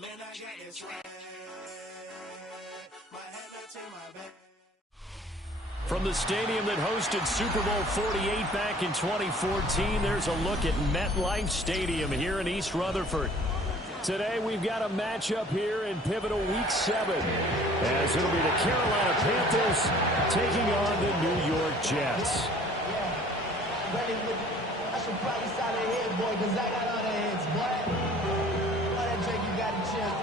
Man, I got this right. My head that's in my back. From the stadium that hosted Super Bowl 48 back in 2014, there's a look at MetLife Stadium here in East Rutherford. Today we've got a matchup here in pivotal Week 7, as it'll be the Carolina Panthers taking on the New York Jets. I should probably start a head, boy, because I got all the heads, boy. All that drink you got to chill.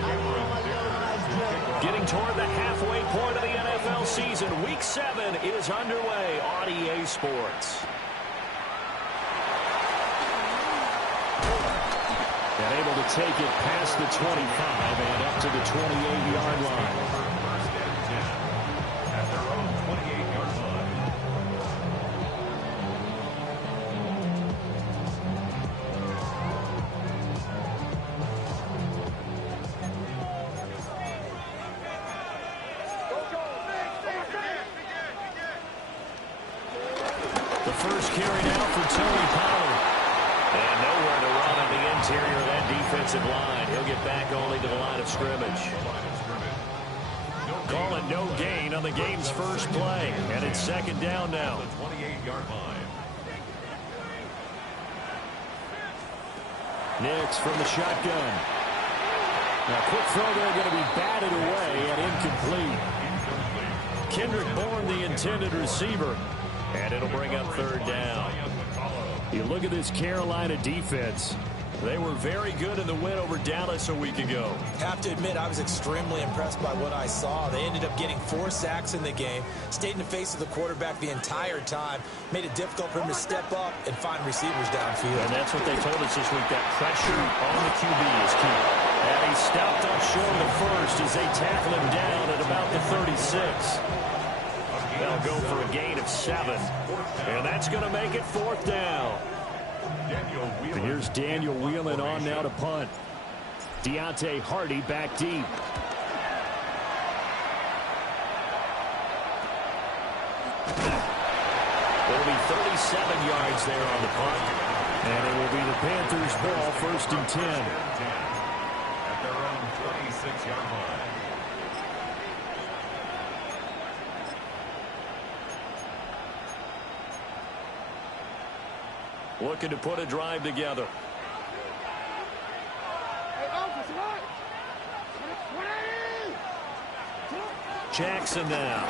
I need my little nice drink. Getting toward the halfway point of the NFL season, Week 7 is underway on EA Sports. And able to take it past the 25 and up to the 28-yard line. At their own 28-yard line. The first carry now for Tony Pollard. And nowhere to run on the interior of that defensive line. He'll get back only to the line of scrimmage. Call it no gain on the game's first play. And it's second down now. The 28-yard line. Nix from the shotgun. Now, quick throw there, going to be batted away and incomplete. Kendrick Bourne, the intended receiver. And it'll bring up third down. You look at this Carolina defense. They were very good in the win over Dallas a week ago. Have to admit, I was extremely impressed by what I saw. They ended up getting 4 sacks in the game, stayed in the face of the quarterback the entire time, made it difficult for him to step up and find receivers downfield. And that's what they told us this week, that pressure on the QB is key. And he stopped up short of the first as they tackle him down at about the 36. They'll go for a gain of 7. And that's going to make it fourth down. And here's Daniel Whelan on now to punt. Deontay Hardy back deep. It'll be 37 yards there on the punt. And it will be the Panthers' ball, first and 10. At their own 26-yard line. Looking to put a drive together. Jackson now.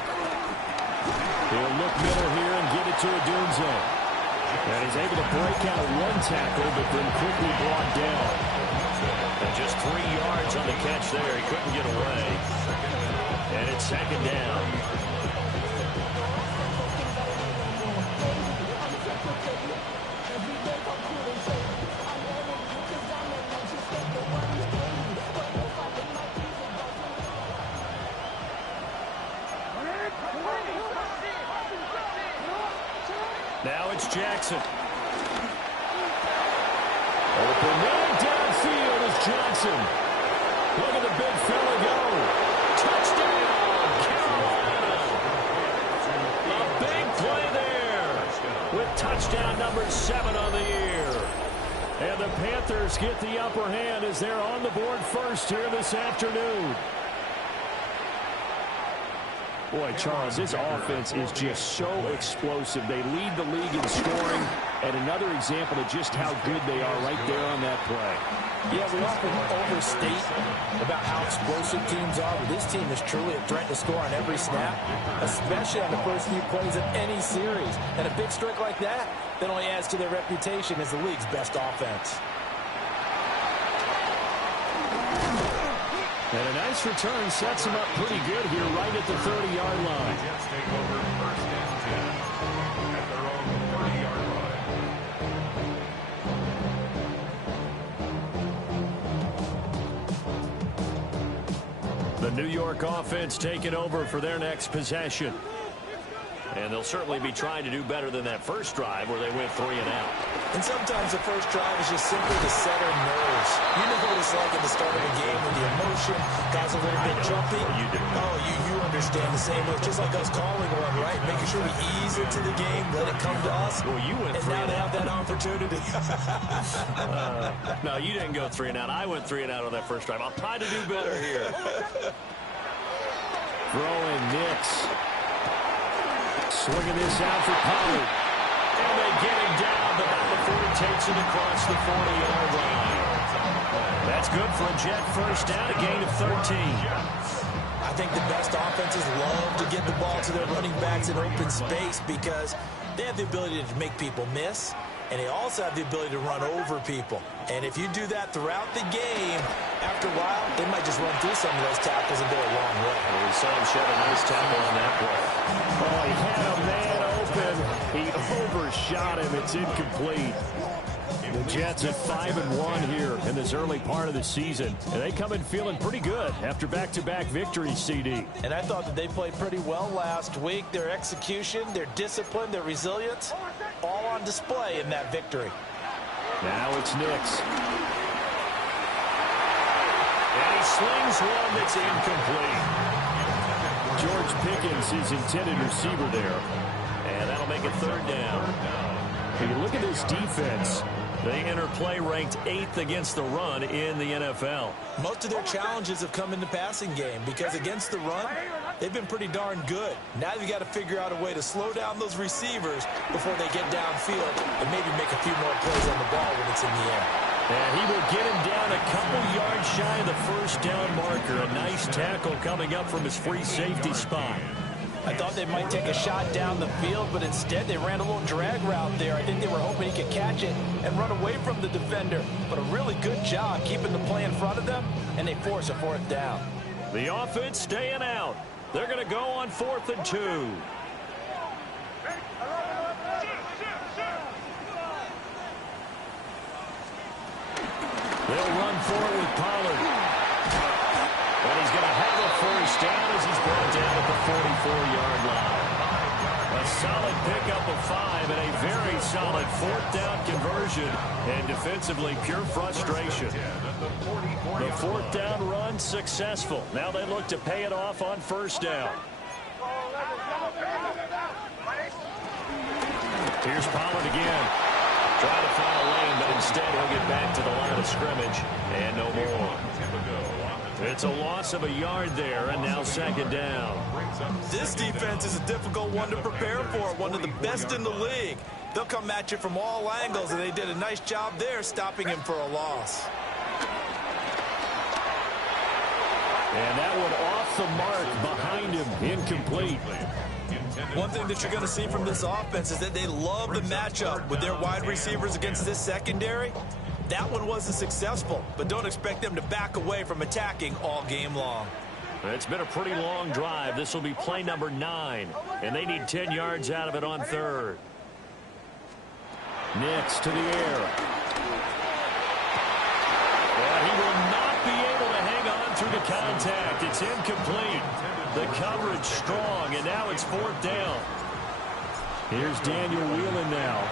He'll look middle here and give it to Odunze. And he's able to break out one tackle, but then quickly brought down. And just 3 yards on the catch there. He couldn't get away. And it's second down. Now it's Jackson. Open man downfield is Johnson. Look at the big fella go. Touchdown, Carolina. A big play there with touchdown number 7 on the year. And the Panthers get the upper hand as they're on the board first here this afternoon. Boy, Charles, this offense is just so explosive. They lead the league in scoring, and another example of just how good they are right there on that play. Yeah, we often overstate about how explosive teams are, but this team is truly a threat to score on every snap, especially on the first few plays of any series. And a big streak like that only adds to their reputation as the league's best offense. And a nice return sets him up pretty good here right at the 30-yard line. Jets take over first and 10 at their own 30-yard line. The New York offense taking over for their next possession. And they'll certainly be trying to do better than that first drive where they went 3 and out. And sometimes the first drive is just simply to set our nerves. You know what it's like at the start of a game with the emotion, guys a little bit jumpy. You do. Oh, you understand the same way. It's just like us calling one, right? Making sure we ease into the game, let it come to us. Well, you went and now they have that opportunity. No, you didn't go 3 and out. I went 3 and out on that first drive. I'll try to do better here. Throwing Nix. Swinging this out for Pollard. And they get him down, but not before he takes it across the 40-yard line. That's good for a Jet first down, a gain of 13. I think the best offenses love to get the ball to their running backs in open space because they have the ability to make people miss, and they also have the ability to run over people. And if you do that throughout the game, after a while, they might just run through some of those tackles and go a long way. Well, we saw him shed a nice tackle on that play. Oh, he had a man open. He overshot him. It's incomplete. The Jets at 5-1 here in this early part of the season. And they come in feeling pretty good after back-to-back victories, CD. And I thought that they played pretty well last week. Their execution, their discipline, their resilience, all on display in that victory. Now it's Nix. And he slings one that's incomplete. George Pickens, his intended receiver there. And that'll make it 3rd down. When you look at this defense, they enter play ranked 8th against the run in the NFL. Most of their challenges have come in the passing game because against the run, they've been pretty darn good. Now you've got to figure out a way to slow down those receivers before they get downfield and maybe make a few more plays on the ball when it's in the air. And he will get him down a couple yards shy of the first down marker. A nice tackle coming up from his free safety spot. I thought they might take a shot down the field, but instead they ran a little drag route there. I think they were hoping he could catch it and run away from the defender. But a really good job keeping the play in front of them, and they force a 4th down. The offense staying out. They're going to go on 4th and 2. They'll run forward with Pollard. And he's going to have a first down as he's brought down at the 44-yard line. A solid pickup of 5 and a very solid 4th down conversion. And defensively, pure frustration. The 4th down run successful. Now they look to pay it off on 1st down. Here's Pollard again. Trying to find a lane, but instead he'll get back to the line of scrimmage. And no more. It's a loss of a yard there, and now 2nd down. This defense is a difficult one to prepare for, one of the best in the league. They'll come at you from all angles, and they did a nice job there stopping him for a loss. And that one off the mark behind him, incomplete. One thing that you're going to see from this offense is that they love the matchup with their wide receivers against this secondary. That one wasn't successful, but don't expect them to back away from attacking all game long. It's been a pretty long drive. This will be play number 9, and they need 10 yards out of it on 3rd. Nix to the air. And he will not be able to hang on through the contact. It's incomplete. The coverage strong, and now it's 4th down. Here's Daniel Whelan now.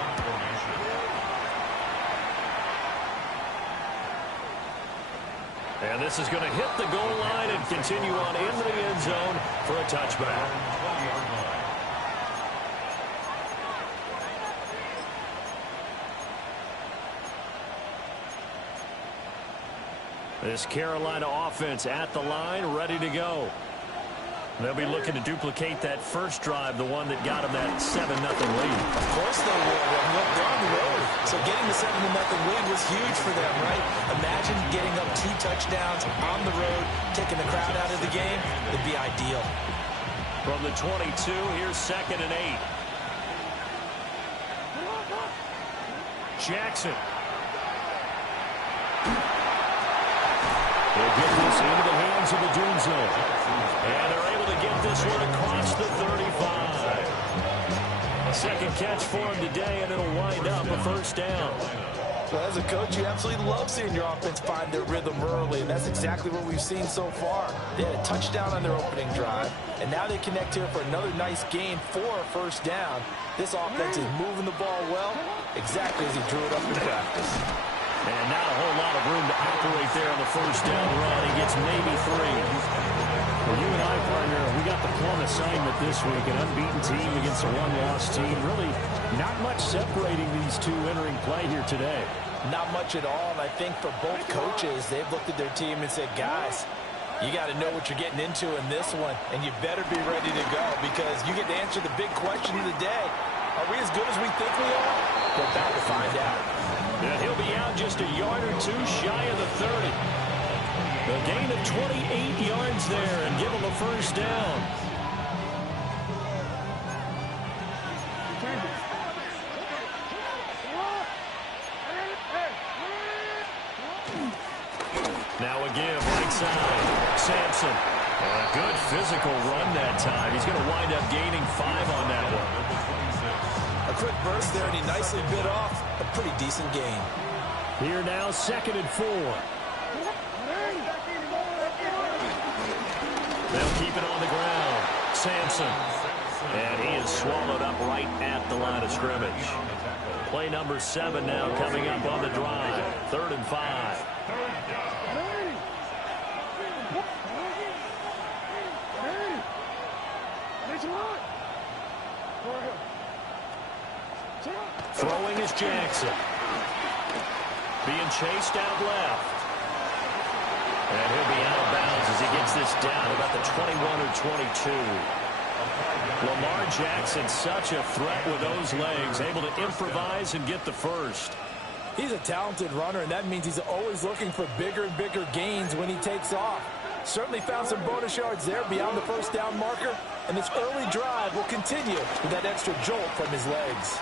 And this is going to hit the goal line and continue on into the end zone for a touchback. This Carolina offense at the line, ready to go. They'll be looking to duplicate that first drive, the one that got them that 7-0 lead. Of course they will. They're on the road. So getting the 7-0 lead was huge for them, right? Imagine getting up 2 touchdowns on the road, taking the crowd out of the game. It'd be ideal. From the 22, here's 2nd and 8. Jackson. They'll get this into the hands of the Dunzo. And they're able to get this one across the 35. A second catch for him today, and it'll wind up a 1st down. Well, as a coach, you absolutely love seeing your offense find their rhythm early, and that's exactly what we've seen so far. They had a touchdown on their opening drive, and now they connect here for another nice gain for a first down. This offense is moving the ball well, exactly as he drew it up in practice. And not a whole lot of room to operate there on the first down run. He gets maybe 3. Well, you and I, partner, we got the plum assignment this week. An unbeaten team against a one-loss team. Really not much separating these two entering play here today. Not much at all, and I think for both coaches, they've looked at their team and said, guys, you got to know what you're getting into in this one, and you better be ready to go because you get to answer the big question of the day. Are we as good as we think we are? We're about to find out. And he'll be out just a yard or two shy of the 30. A gain of 28 yards there and give him a first down. Now again, right side, Sampson. And a good physical run that time. He's going to wind up gaining 5 on that one. A quick burst there, and he nicely bit off a pretty decent gain. Here now, 2nd and 4. They'll keep it on the ground. Sampson. And he is swallowed up right at the line of scrimmage. Play number 7 now coming up on the drive. 3rd and 5. Throwing is Jackson. Being chased out left. And he'll be out of bounds as he gets this down about the 21 or 22. Lamar Jackson, such a threat with those legs, able to improvise and get the first. He's a talented runner, and that means he's always looking for bigger and bigger gains when he takes off. Certainly found some bonus yards there beyond the first down marker, and this early drive will continue with that extra jolt from his legs.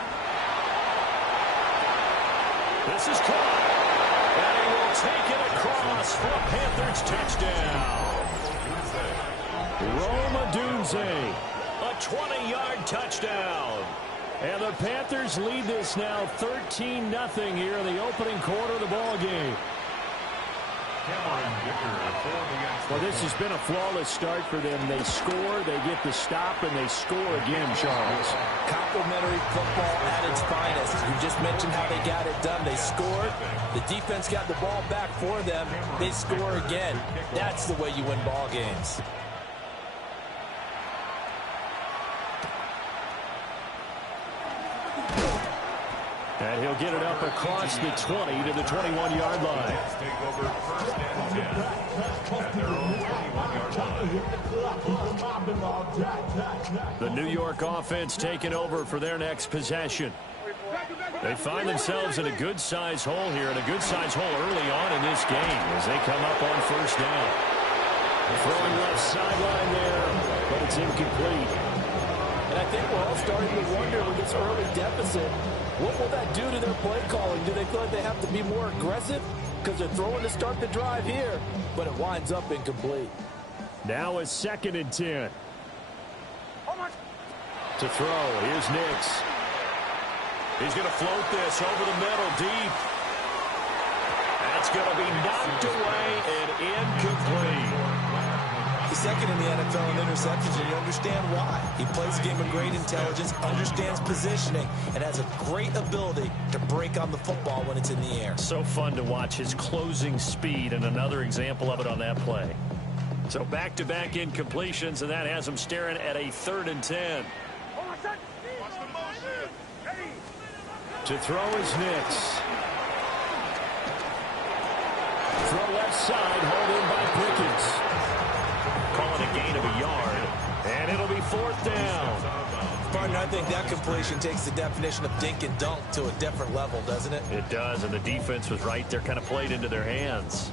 This is caught, and he will take it across for a Panthers touchdown. Rome Odunze, a 20-yard touchdown. And the Panthers lead this now 13-0 here in the opening quarter of the ball game. Well, this has been a flawless start for them. They score, they get the stop, and they score again, Charles. Complimentary football at its finest. You just mentioned how they got it done. They scored. The defense got the ball back for them. They score again. That's the way you win ball games. And he'll get it up across the 20 to the 21-yard line. Take over 1st and 10 at their own 21-yard line. The New York offense taking over for their next possession. They find themselves in a good-sized hole here, and a good-sized hole early on in this game as they come up on first down. Throwing left sideline there, but it's incomplete. And I think we're all starting to wonder with this early deficit, what will that do to their play calling? Do they feel like they have to be more aggressive? Because they're throwing to start the drive here, but it winds up incomplete. Now a 2nd and 10. To throw, here's Nix. He's going to float this over the middle deep. That's going to be knocked away and incomplete. He's second in the NFL in interceptions, and you understand why. He plays a game of great intelligence, understands positioning, and has a great ability to break on the football when it's in the air. So fun to watch his closing speed, and another example of it on that play. So back-to-back incompletions, and that has him staring at a 3rd and 10. To throw is Nix. Throw left side, hauled in by Pickens. Calling a gain of a yard, and it'll be 4th down. Partner, I think that completion takes the definition of dink and dunk to a different level, doesn't it? It does, and the defense was right there, kind of played into their hands.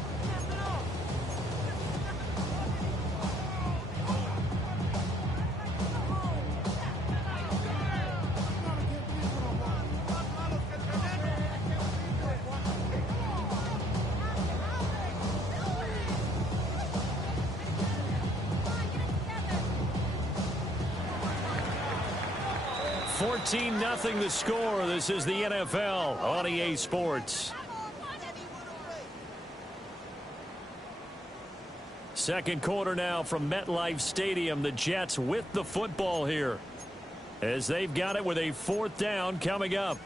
Nothing the score. This is the NFL on EA Sports. Second quarter now from MetLife Stadium. The Jets with the football here, as they've got it with a 4th down coming up.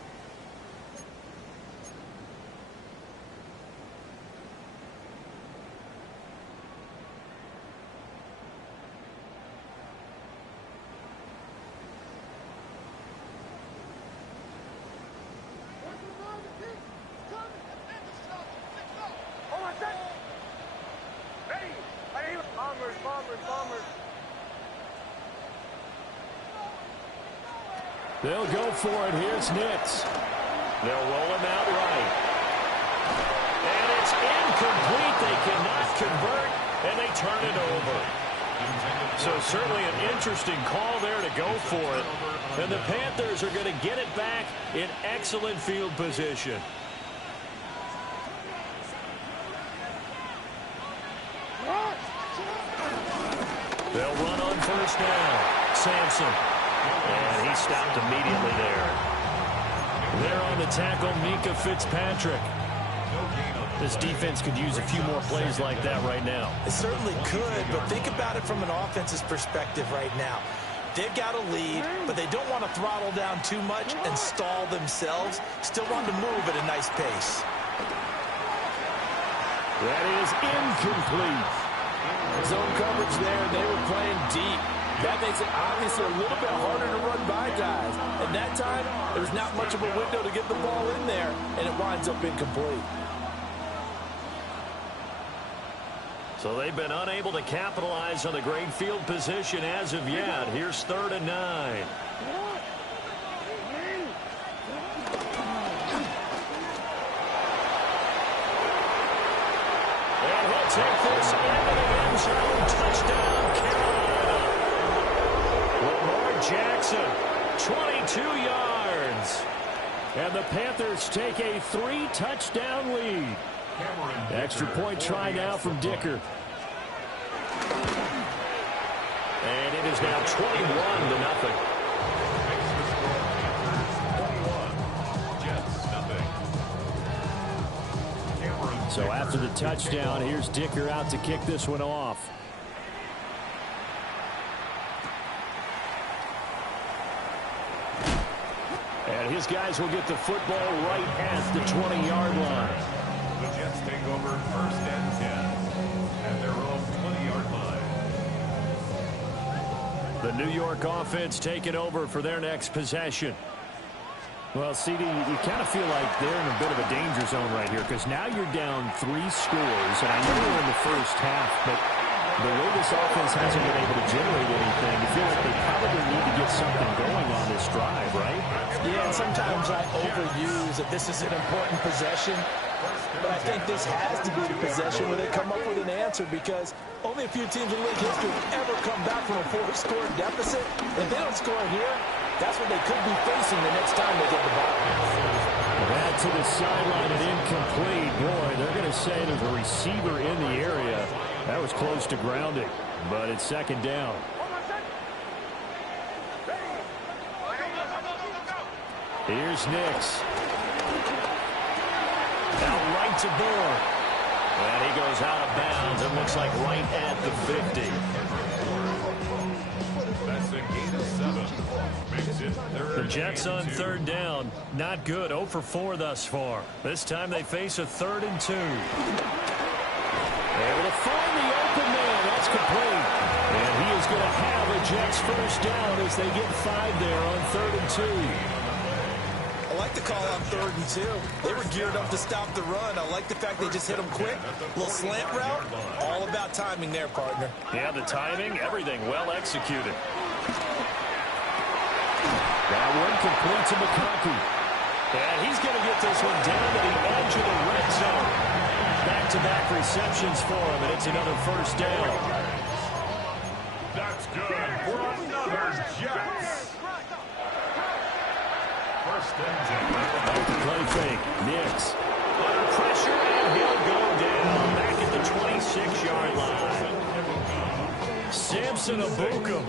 They'll go for it. Here's Nix. They'll roll him out right. And it's incomplete. They cannot convert, and they turn it over. So certainly an interesting call there to go for it. And the Panthers are going to get it back in excellent field position. They'll run on first down. Sampson. And he stopped immediately there. There on the tackle, Minka Fitzpatrick. This defense could use a few more plays like that right now. It certainly could, but think about it from an offense's perspective right now. They've got a lead, but they don't want to throttle down too much and stall themselves. Still want to move at a nice pace. That is incomplete. Zone coverage there, they were playing deep. That makes it obviously a little bit harder to run by guys. At that time, there was not much of a window to get the ball in there, and it winds up incomplete. So they've been unable to capitalize on the great field position as of yet. Here's 3rd and 9. And he'll take this into the end zone. Touchdown, Carolina. Lamar Jackson, 22 yards. And the Panthers take a 3-touchdown lead. Extra point try now from Dicker. And it is now 21-0. So after the touchdown, here's Dicker out to kick this one off. And his guys will get the football right at the 20-yard line. The Jets take over 1st and 10 at their own 20-yard line. The New York offense taking over for their next possession. Well, CD, you kind of feel like they're in a bit of a danger zone right here, because now you're down 3 scores, and I know we're in the first half, but the way this offense hasn't been able to generate anything, you feel like they probably need to get something going on this drive, right? Yeah, and sometimes I overuse that this is an important possession, but I think this has to be the possession where they come up with an answer, because only a few teams in league history have ever come back from a 4-score deficit. If they don't score here, that's what they could be facing the next time they get the ball. That to the sideline and incomplete. Boy, they're going to say there's a receiver in the area. That was close to grounding, but it's 2nd down. Here's Nix. Out right to Bourne. And he goes out of bounds. It looks like right at the 50. That's a gain of 7. Makes it 3rd. The Jets on 3rd down. Not good. 0 for 4 thus far. This time they face a 3rd and 2. Able to find the open man. That's complete. And he is going to have a Jets 1st down as they get 5 there on 3rd and 2. I like the call on 3rd and 2. They were geared up to stop the run. I like the fact they just hit them quick. Little slant route. All about timing there, partner. Yeah, the timing, everything well executed. That one complete to McConkey. And he's going to get this one down to the edge of the red zone. Back-to-back receptions for him, and it's another 1st down. That's good for another Jets. 1st and 10. Off the play fake. Nix. Under pressure, and he'll go down back at the 26-yard line. Samson Abukum.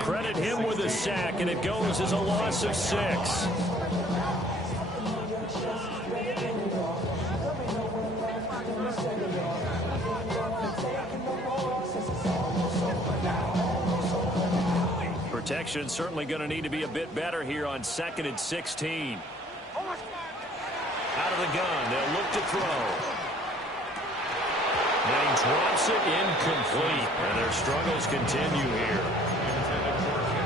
Credit him with a sack, and it goes as a loss of 6. Protection certainly going to need to be a bit better here on 2nd and 16. Out of the gun, they'll look to throw. And he drops it incomplete. And their struggles continue here.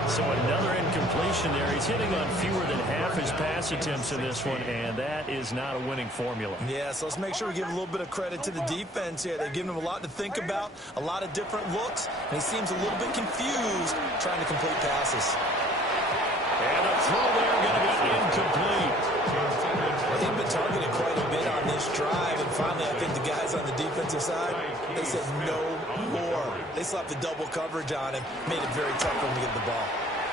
So another incompletion there. He's hitting on fewer than half his pass attempts in this one, and that is not a winning formula. Yeah, so let's make sure we give a little bit of credit to the defense here. They've given him a lot to think about, a lot of different looks, and he seems a little bit confused trying to complete passes. And a throw there going to be incomplete. They've been targeted quite a bit on this drive, and finally I think the guys on the defensive side, they said no more. They slapped the double coverage on him, made it very tough for him to get the ball.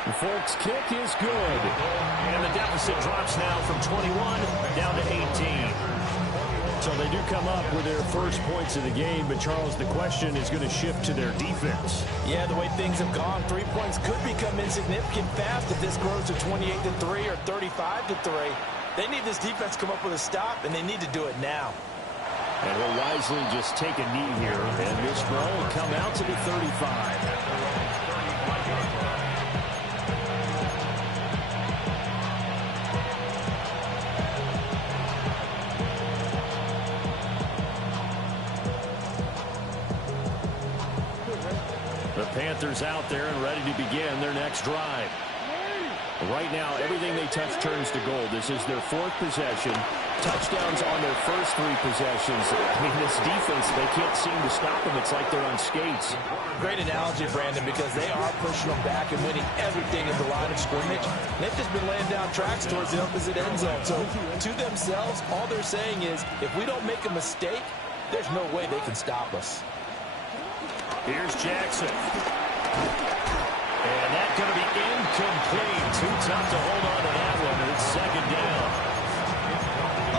The Folks kick is good. And the deficit drops now from 21 down to 18. So they do come up with their first points of the game, but Charles, the question is going to shift to their defense. Yeah, the way things have gone, 3 points could become insignificant fast if this grows to 28-3 or 35-3. They need this defense to come up with a stop, and they need to do it now. And he'll wisely just take a knee here, and this ball will come out to the 35. The Panthers out there and ready to begin their next drive. Right now, everything they touch turns to gold. This is their 4th possession. Touchdowns on their first 3 possessions. I mean, this defense, they can't seem to stop them. It's like they're on skates. Great analogy, Brandon, because they are pushing them back and winning everything in the line of scrimmage. They've just been laying down tracks towards the opposite end zone. So to themselves, all they're saying is, if we don't make a mistake, there's no way they can stop us. Here's Jackson. And that's going to be incomplete. Too tough to hold on to that one, and it's 2nd down.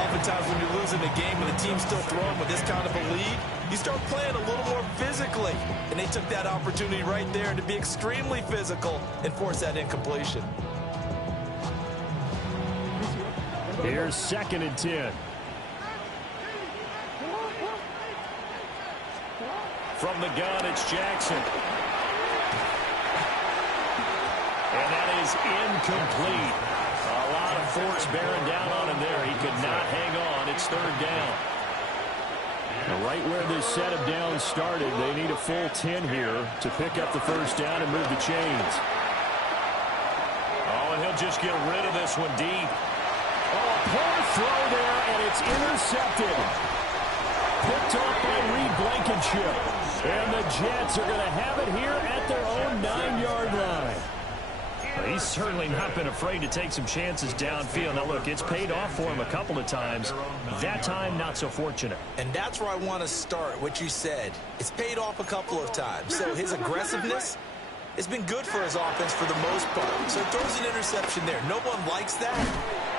Oftentimes when you're losing a game and the team's still throwing with this kind of a lead, you start playing a little more physically. And they took that opportunity right there to be extremely physical and force that incompletion. Here's 2nd and 10. From the gun, it's Jackson. And that is incomplete. A lot of force bearing down on him there. He could not hang on. It's 3rd down. And right where this set of downs started, they need a full 10 here to pick up the first down and move the chains. Oh, and he'll just get rid of this one deep. Oh, a poor throw there, and it's intercepted. Picked off by Reed Blankenship. And the Jets are going to have it here at their own 9-yard line. He's certainly not been afraid to take some chances downfield. Now, look, it's paid off for him a couple of times. That time, not so fortunate. And that's where I want to start, what you said. It's paid off a couple of times. So his aggressiveness has been good for his offense for the most part. So he throws an interception there. No one likes that,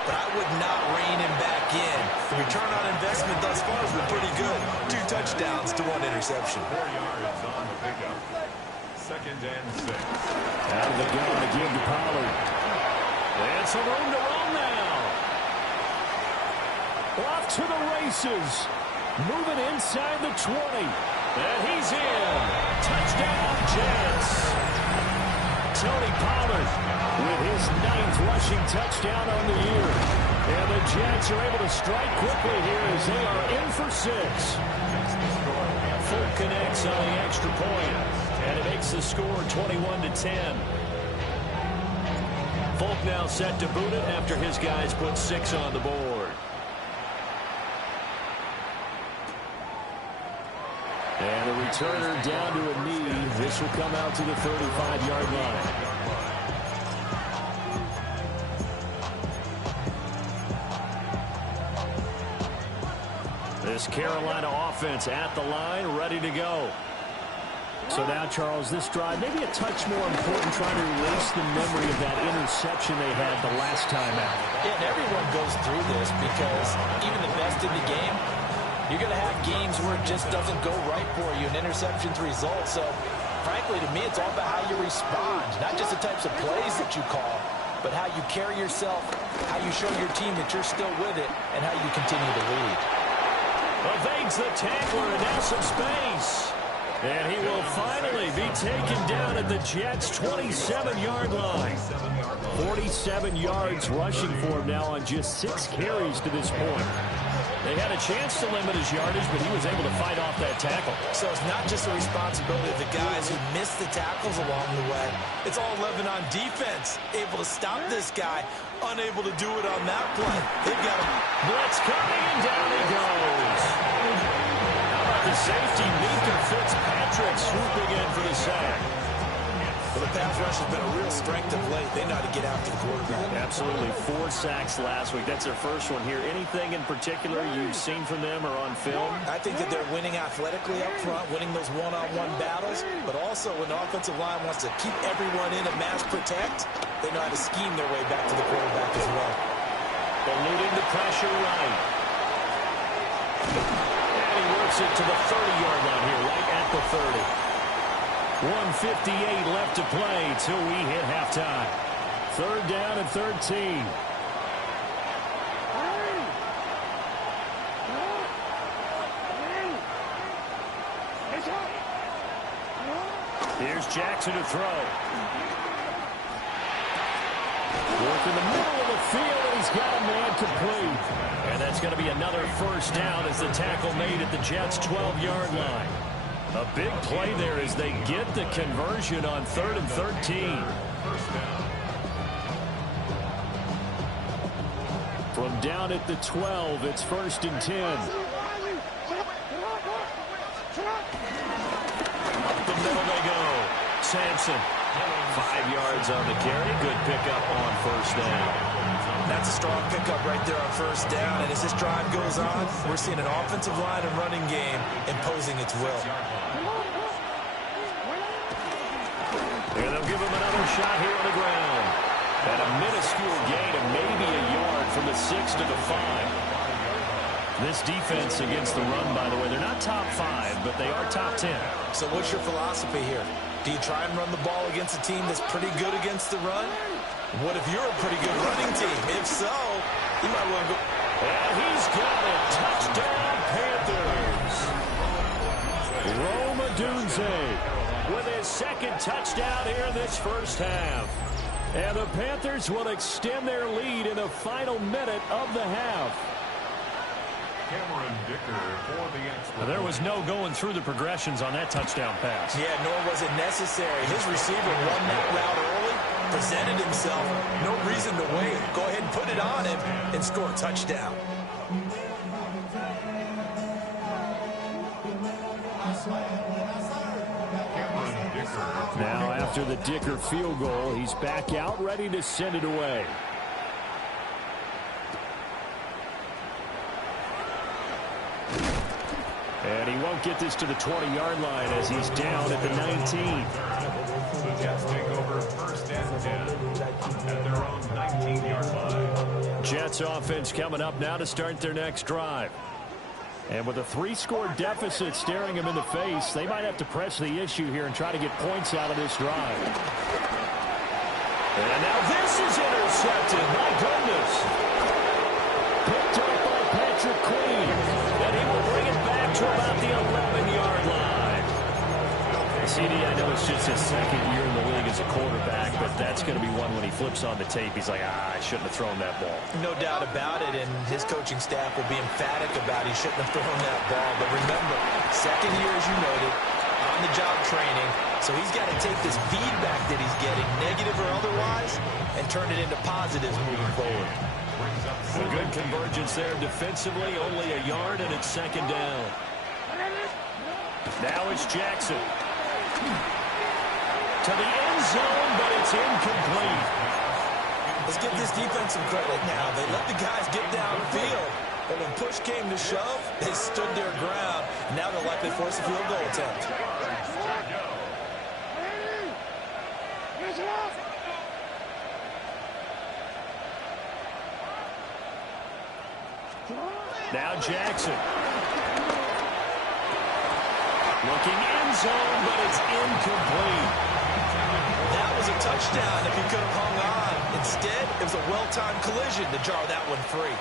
but I would not rein him back in. The return on investment thus far has been pretty good. 2 touchdowns to 1 interception. 4 yards on the pickup. 2nd and 6. Out of the gun again to Pollard. And some room to run now. Off to the races. Moving inside the 20. And he's in. Touchdown, Jets. Tony Pollard with his 9th rushing touchdown on the year. And the Jets are able to strike quickly here as they are in for 6. Full connects on the extra point. And it makes the score 21-10. Folk now set to boot it after his guys put 6 on the board. And the returner down to a knee. This will come out to the 35-yard line. This Carolina offense at the line, ready to go. So now, Charles, this drive maybe a touch more important, trying to erase the memory of that interception they had the last time out. Yeah, and everyone goes through this because even the best in the game, you're going to have games where it just doesn't go right for you, and interceptions result. So, frankly, to me, it's all about how you respond, not just the types of plays that you call, but how you carry yourself, how you show your team that you're still with it, and how you continue to lead. Evades the tackler, and now some space. And he will finally be taken down at the Jets' 27-yard line. 47 yards rushing for him now on just 6 carries to this point. They had a chance to limit his yardage, but he was able to fight off that tackle. So it's not just the responsibility of the guys who missed the tackles along the way. It's all 11 on defense, able to stop this guy, unable to do it on that play. They've got him. Blitz coming, and down he goes. How about the safety, Minka Fitzpatrick, swooping in for the sack. Well, the pass rush has been a real strength of late. They know how to get after the quarterback. Absolutely. 4 sacks last week. That's their first one here. Anything in particular you've seen from them or on film? I think that they're winning athletically up front, winning those one-on-one battles, but also when the offensive line wants to keep everyone in and mass protect, they know how to scheme their way back to the quarterback as well. Eluding the pressure right. And he works it to the 30-yard line here, right at the 30. 1:58 left to play till we hit halftime. 3rd down and 13. Here's Jackson to throw. Work in the middle of the field, and he's got a man complete. And that's going to be another first down as the tackle made at the Jets' 12-yard line. A big play there as they get the conversion on 3rd and 13. From down at the 12, it's 1st and 10. Up the middle they go. Sampson. 5 yards on the carry. Good pickup on 1st down. That's a strong pickup right there on 1st down. And as this drive goes on, we're seeing an offensive line and running game imposing its will. And they'll give him another shot here on the ground. And a minuscule gain of maybe a yard from the 6 to the 5. This defense against the run, by the way, they're not top 5, but they are top 10. So what's your philosophy here? Do you try and run the ball against a team that's pretty good against the run? What if you're a pretty good running team? If so, you might want to go. And he's got it. Touchdown, Panthers. Rome Odunze with his 2nd touchdown here in this first half. And the Panthers will extend their lead in the final minute of the half. There was no going through the progressions on that touchdown pass. Yeah, nor was it necessary. His receiver won that route early, presented himself. No reason to wait. Go ahead and put it on him and score a touchdown. Now, after the Dicker field goal, he's back out, ready to send it away. And he won't get this to the 20-yard line as he's down at the 19. The Jets take over 1st and 10 at their own 19-yard line. Jets offense coming up now to start their next drive. And with a 3-score deficit staring him in the face, they might have to press the issue here and try to get points out of this drive. And now this is intercepted. My goodness. Picked up by Patrick Queen. And he will bring it back to about the 11-yard line. CD, I know it's just his 2nd year in the league as a quarterback, but that's going to be one when he flips on the tape. He's like, I shouldn't have thrown that ball. No doubt about it, and his coaching staff will be emphatic about he shouldn't have thrown that ball. But remember, 2nd year, as you noted, on-the-job training, so he's got to take this feedback that he's getting, negative or otherwise, and turn it into positives moving forward. A good convergence there defensively, only a yard, and it's 2nd down. Now it's Jackson. To the end zone, but it's incomplete. Let's give this defense some credit now. They let the guys get downfield, but when push came to shove, they stood their ground. Now they'll likely force a field goal attempt. Now Jackson. Looking end zone, but it's incomplete. That was a touchdown if he could have hung on. Instead, it was a well-timed collision to jar that one free.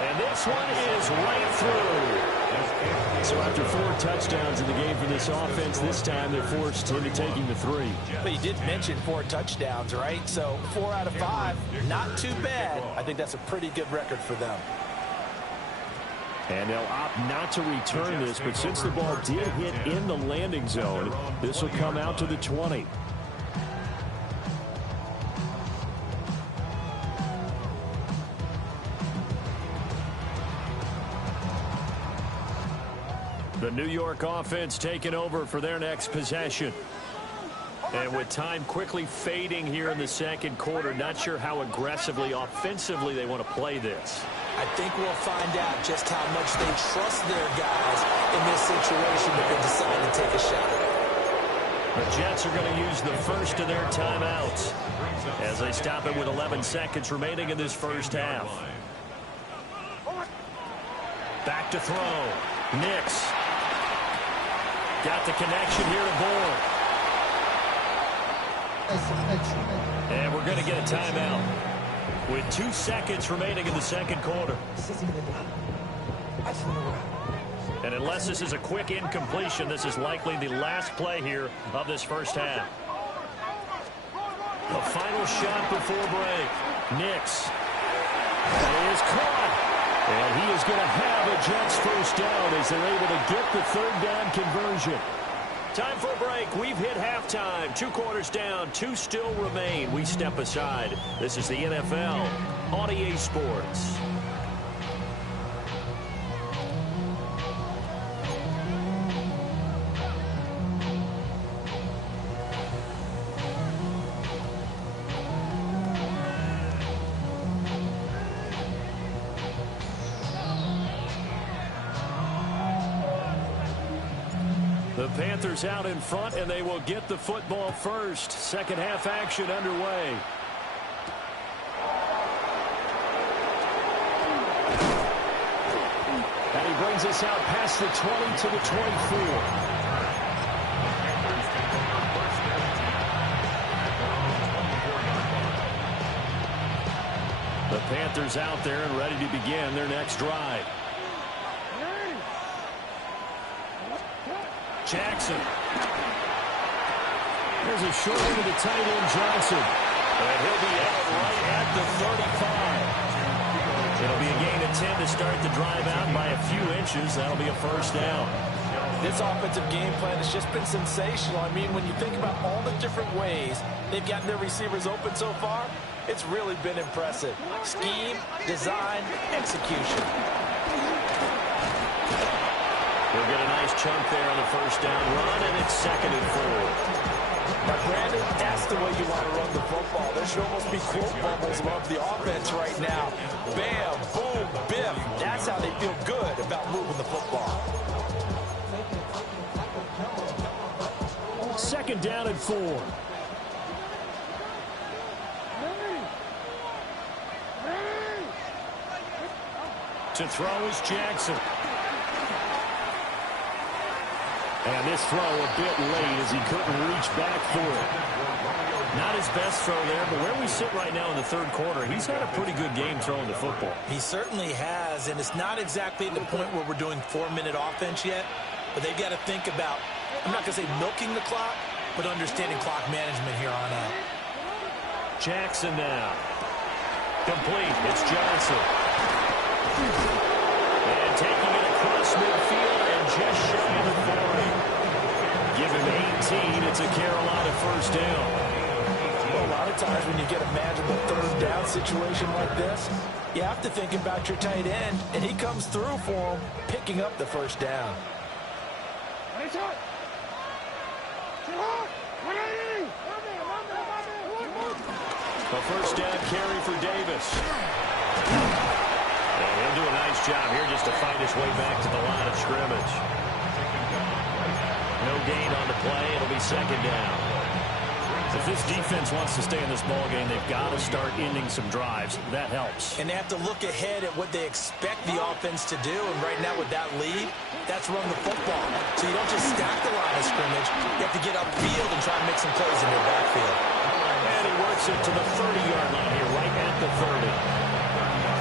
And This one is right through. So after 4 touchdowns in the game for this offense, this time they're forced into taking the 3. But you did mention 4 touchdowns, right? So 4 out of 5, not too bad. I think that's a pretty good record for them. And they'll opt not to return this, but since the ball did hit in the landing zone, this will come out to the 20. The New York offense taking over for their next possession. And with time quickly fading here in the second quarter, not sure how aggressively, offensively they want to play this. I think we'll find out just how much they trust their guys in this situation if they decide to take a shot. The Jets are going to use the first of their timeouts as they stop it with 11 seconds remaining in this first half. Back to throw. Nix. Got the connection here to Bourne. And we're going to get a timeout with 2 seconds remaining in the second quarter. And unless this is a quick incompletion, this is likely the last play here of this first half. The final shot before break. Nix. That is caught. And he is going to have a Jets first down as they're able to get the third down conversion. Time for a break. We've hit halftime. 2 quarters down. 2 still remain. We step aside. This is the NFL on EA Sports. The Panthers out in front, and they will get the football first. Second half action underway. And he brings us out past the 20 to the 24. The Panthers out there and ready to begin their next drive. Jackson. There's a short one to the tight end, Johnson. And he'll be out right at the 35. It'll be a gain of 10 to start the drive out by a few inches. That'll be a first down. This offensive game plan has just been sensational. I mean, when you think about all the different ways they've gotten their receivers open so far, it's really been impressive. Scheme, design, execution. We'll get a nice chunk there on the first down run, and it's 2nd and 4. Now, Brandon, that's the way you want to run the football. There should almost be quote bubbles above the offense right now. Bam, boom, biff. That's how they feel good about moving the football. 2nd down and 4. To throw is Jackson. And this throw a bit late as he couldn't reach back for it. Not his best throw there, but where we sit right now in the third quarter, he's had a pretty good game throwing the football. He certainly has, and it's not exactly at the point where we're doing 4-minute offense yet, but they've got to think about, I'm not going to say milking the clock, but understanding clock management here on out. Jackson now. Complete. It's Johnson. And taking it across midfield and just shy of the 40. Give him 18. It's a Carolina first down. Well, a lot of times when you get a manageable third down situation like this, you have to think about your tight end, and he comes through for him, picking up the first down. A first down carry for Davis. And he'll do a nice job here just to find his way back to the line of scrimmage. No gain on the play. It'll be 2nd down. If this defense wants to stay in this ballgame, they've got to start ending some drives. That helps. And they have to look ahead at what they expect the offense to do. And right now with that lead, that's run the football. So you don't just stack the line of scrimmage. You have to get upfield and try and make some plays in their backfield. And he works it to the 30-yard line here, right at the 30.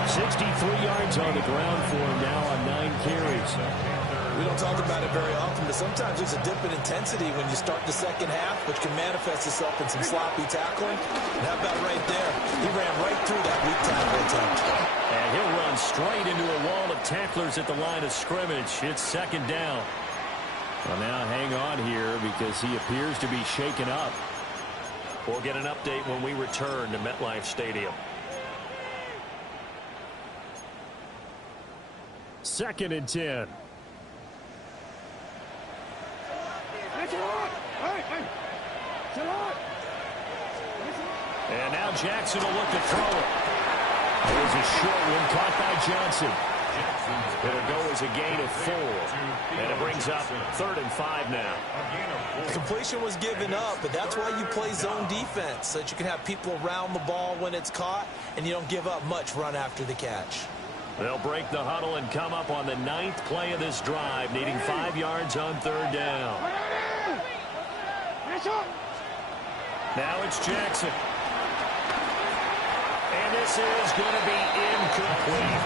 63 yards on the ground for him now on 9 carries. We don't talk about it very often, but sometimes there's a dip in intensity when you start the second half, which can manifest itself in some sloppy tackling. And how about right there? He ran right through that weak tackle attempt. And he'll run straight into a wall of tacklers at the line of scrimmage. It's second down. Well, now hang on here because he appears to be shaken up. We'll get an update when we return to MetLife Stadium. Second and 10. And now Jackson will look to throw it. There's a short one caught by Johnson. It'll go as a gain of 4. And it brings up 3rd and 5 now. The completion was given up, but that's why you play zone defense, so that you can have people around the ball when it's caught, and you don't give up much run after the catch. They'll break the huddle and come up on the 9th play of this drive, needing 5 yards on 3rd down. Now it's Jackson. And this is going to be incomplete.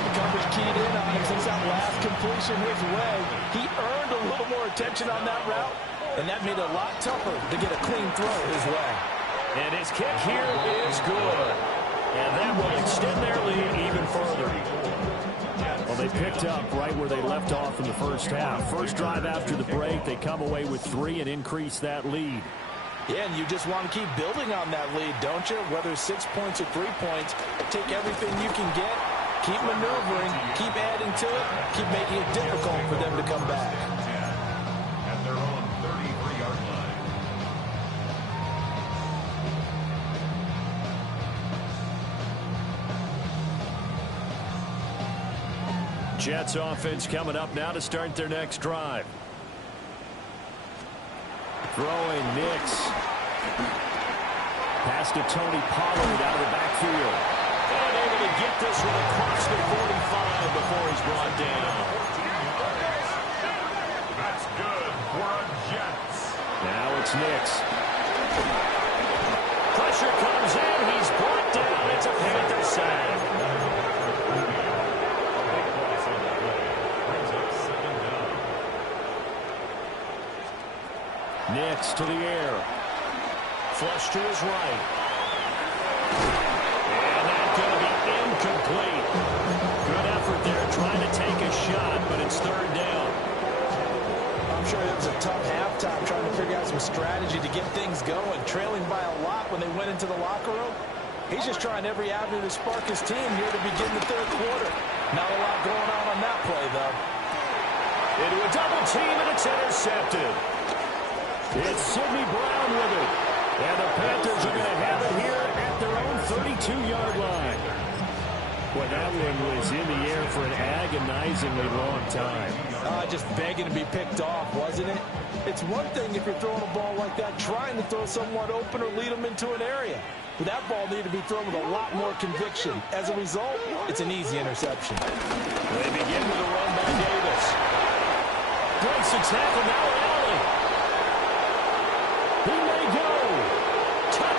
The coverage keyed in on him since that last completion his way. He earned a little more attention on that route, and that made it a lot tougher to get a clean throw his way. And his kick here is good. And that will extend their lead even further. Well, they picked up right where they left off in the first half. First drive after the break, they come away with 3 and increase that lead. Yeah, and you just want to keep building on that lead, don't you? Whether it's 6 points or 3 points, take everything you can get, keep maneuvering, keep adding to it, keep making it difficult for them to come back. At their own 33-yard line. Jets offense coming up now to start their next drive. Throwing Nix. Pass to Tony Pollard out of the backfield. And able to get this one across the 45 before he's brought down. That's good for a Jets. Now it's Nix. Pressure comes in. He's brought down. It's a Panther sack. Nix to the air. Flush to his right. And that's going to be incomplete. Good effort there trying to take a shot, but it's 3rd down. I'm sure it was a tough halftime trying to figure out some strategy to get things going. Trailing by a lot when they went into the locker room. He's just trying every avenue to spark his team here to begin the 3rd quarter. Not a lot going on that play, though. Into a double team, and it's intercepted. It's Sidney Brown with it. And the Panthers are going to have it here at their own 32-yard line. Well, that one was in the air for an agonizingly long time. Just begging to be picked off, wasn't it? It's one thing if you're throwing a ball like that, trying to throw someone open or lead them into an area. But that ball needed to be thrown with a lot more conviction. As a result, it's an easy interception. They begin with a run by Davis. Breaks the tackle now, and out